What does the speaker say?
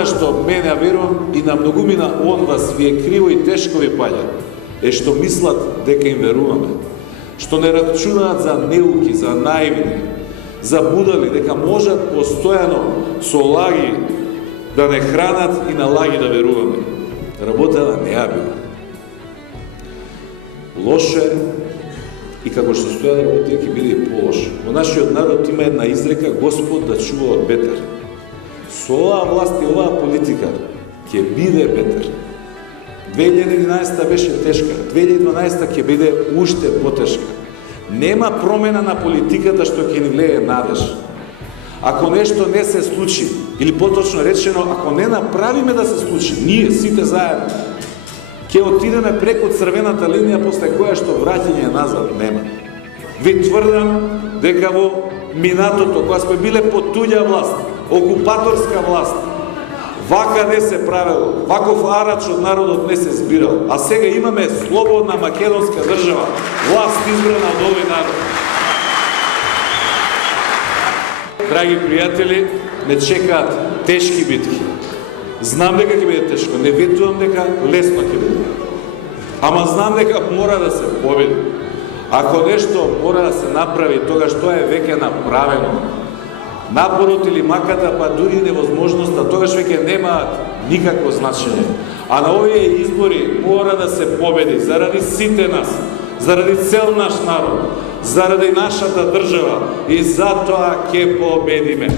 она што мене верувам и на многумина од вас ви е криво и тешко ви паѓа, е што мислат дека им веруваме, што не рачунаат за неуки, за наивни, за будали, дека можат постојано со лаги да не хранат и на лаги да веруваме. Работата не ја била. Лоше и како што стоја работите ќе биде и полоше. Во нашиот народ има една изрека: Господ да чува од бетер. Со оваа власт и оваа политика ќе биде бетер. 2011 беше тешка, 2012 ќе биде уште потешка. Нема промена на политиката што ќе ни влее надеж. Ако нешто не се случи, или поточно речено, ако не направиме да се случи, ние сите заедно, ќе отидеме преку црвената линија после која што враќање назад нема. Ви тврдам дека во минатото, кога сме биле под туѓа власт, окупаторска власт, вака не се правело, ваков арач од народот не се збирал, а сега имаме слободна македонска држава, власт избрана од овој народ. Драги пријатели, не чекаат тешки битки. Знам дека ќе биде тешко, не ветувам дека лесно ќе биде. Ама знам дека мора да се победи. Ако нешто мора да се направи, тогаш тоа е веќе направено. Напорот или маката, па дури невозможноста, тогаш веќе немаат никакво значење. А на овие избори мора да се победи заради сите нас, заради цел наш народ, заради нашата држава и затоа ќе победиме.